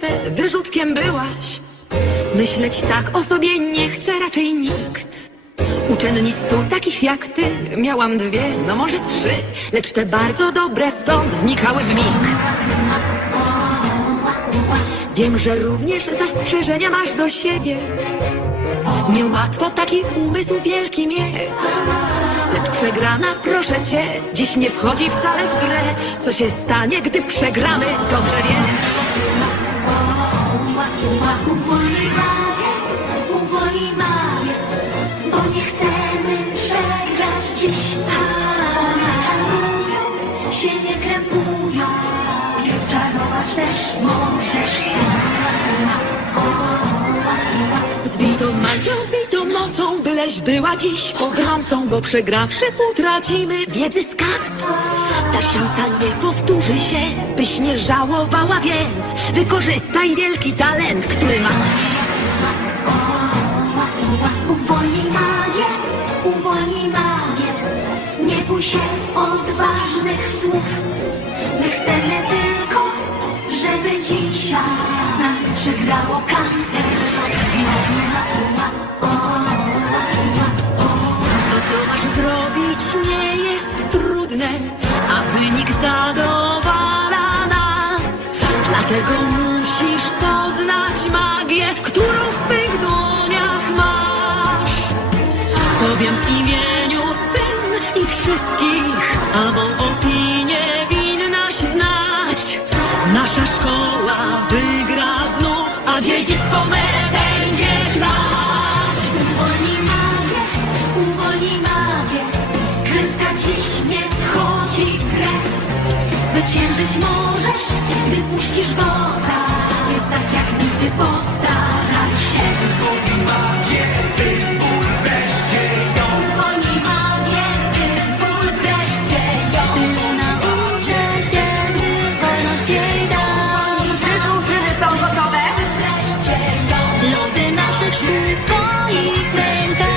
swe wyrzutkiem byłaś. Myśleć tak o sobie nie chce raczej nikt. Uczennic tu takich jak ty miałam dwie, no może trzy, lecz te bardzo dobre stąd znikały w mig. Wiem, że również zastrzeżenia masz do siebie. Niełatwo taki umysł wielki mieć. Lecz przegrana, proszę cię, dziś nie wchodzi wcale w grę. Co się stanie, gdy przegramy, dobrze wiesz. Uwolnij magię, uwolnij bo nie chcemy przegrać dziś. Czarują, się nie krępują, więc czarować też możesz Zbitą magią, zbitą mocą, byleś była dziś pogromcą, bo przegrawszy utracimy wiedzy skarb. Ta szansa nie powtórzy się, byś nie żałowała, więc wykorzystaj wielki talent, który masz. Uwolnij magię, uwolnij magię, nie bój się odważnych słów. My chcemy tylko, żeby dzisiaj z nami przegrało kanter. To, co masz zrobić, nie jest trudne, Dlatego musisz poznać magię, którą w swych dłoniach masz. Powiem w imieniu swym i wszystkich, a mą opinię winnaś znać. Nasza szkoła wygra znów, a dziedzictwo me będzie trwać. Uwolnij magię, uwolnij magię, klęska dziś nie wchodzi w grę. Zwyciężyć możesz, gdy puścisz go za Więc tak jak nigdy postaraj się. Uwolnij magię, wyzwól wreszcie ją. Uwolnij magię, wyzwól wreszcie ją. Tyle nauczę się, gdy wolność jej dam Czy drużyny są gotowe? Wreszcie ją. Losy naszych szkół w swoich rękach.